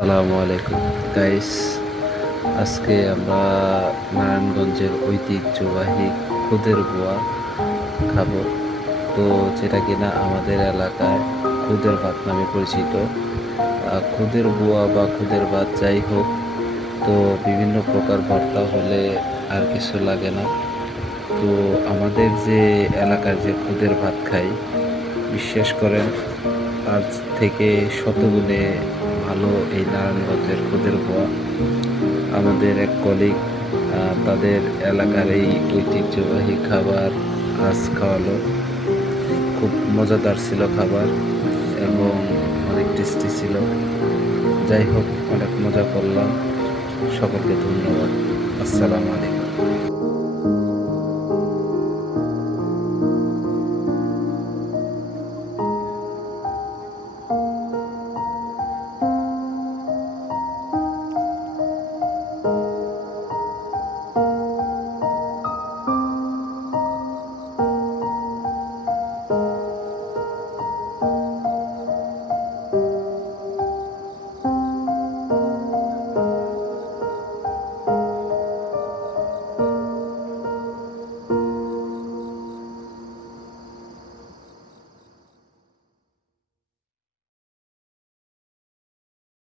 আসসালামু আলাইকুম গাইস। আজকে আমরা নারায়ণগঞ্জের ঐতিহ্যবাহী খুদের বুয়া খাবো। তো যেটা কিনা আমাদের এলাকায় খুদের ভাত নামে পরিচিত। খুদের বুয়া বা খুদের ভাত যাই হোক, তো বিভিন্ন প্রকার ভর্তা হলে আর কিছু লাগে না। তো আমাদের যে এলাকার যে খুদের ভাত খাই, বিশ্বাস করেন তার থেকে শতগুণে ভালো এই নারায়ণগঞ্জের খুদের বুয়া। আমাদের এক কলিগ তাদের এলাকার এই ঐতিহ্যবাহী খাবার আজ খাওয়ালো। খুব মজাদার ছিল খাবার এবং অনেক টেস্টি ছিল। যাই হোক, অনেক মজা করলাম। সকলকে ধন্যবাদ। আসসালামু আলাইকুম।